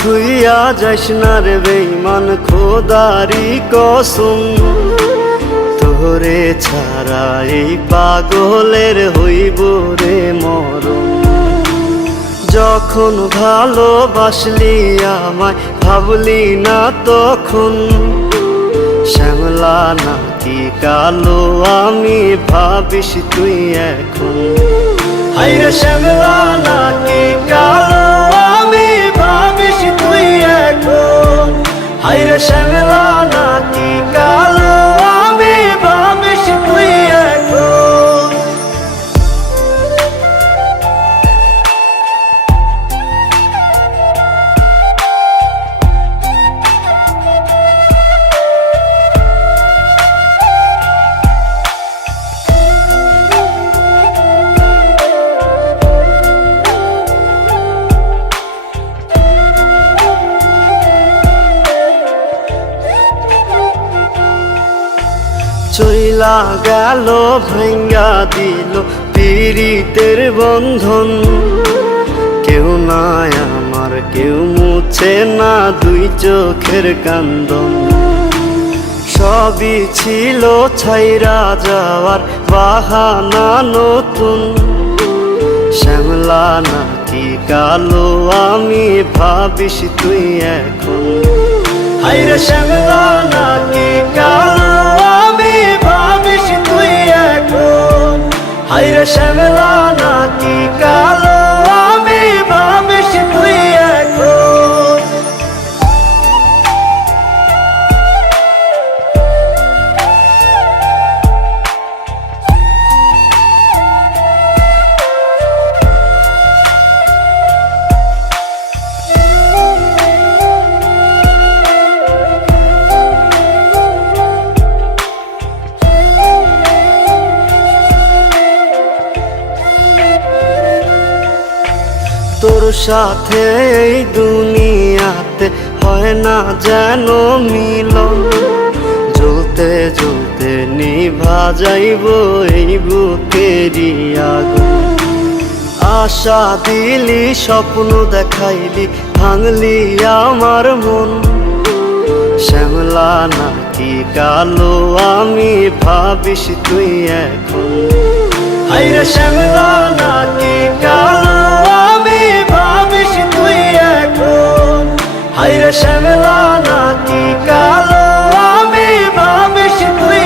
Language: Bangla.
থুইয়া যাইস না রে বেঈমান খোদারি কসম, তোরে ছাড়া এই পাগলের হইব রে মরণ। যখন ভালোবাসলি আমায় ভাবলি না তখন, শ্যামলা নাকি কালো আমি ভাবিস তুই এখন। হায়রে শ্যামলা নাকি কালো আমি ভাবিস তুই এখন। হায়রে শ্যামলা নাকি কালো আমি ভাবিস তুই এখন। চইলা গেল ভাঙ্গা দিল পীড়িতের বন্ধন, কেউ নাই আমার কেউ মুছে না দুই চোখের কান্দন। সবই ছিল ছাইরা যাওয়ার বাহানা নতুন, শ্যামলা নাকি কালো আমি ভাবিস তুই এখন। হায়রে শ্যামলা নাকি কালো আমি ভাবিস তুই এখন। হায়রে শ্যামলা নাকি কালো আমি ভাবিস তুই এখন। তোর সাথে এই দুনিয়াতে হয় না যেন মিলন, জ্বলতে জ্বলতে নিভা যাইব এই বুকেরই আগুন। আশা দিলি স্বপ্ন দেখাইলি ভাঙলি আমার মন, শ্যামলা নাকি কালো আমি ভাবিস তুই এখন। হায়রে শ্যামলা নাকি কালো আমি ভাবিস তুই এখন। হায়রে শ্যামলা নাকি কালো আমি ভাবিস তুই